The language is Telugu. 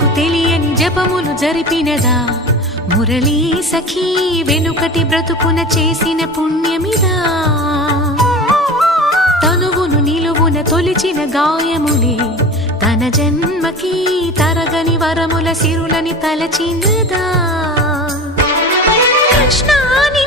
తనకు తెలియని జపములు జరిపినదా మురళీ సఖీ వెనుకటి బ్రతుకున చేసిన పుణ్యమిదా తనువును నిలువున తొలిచిన గాయములే తన జన్మకి తరగని వరముల సిరులని తలచినదా కృష్ణాని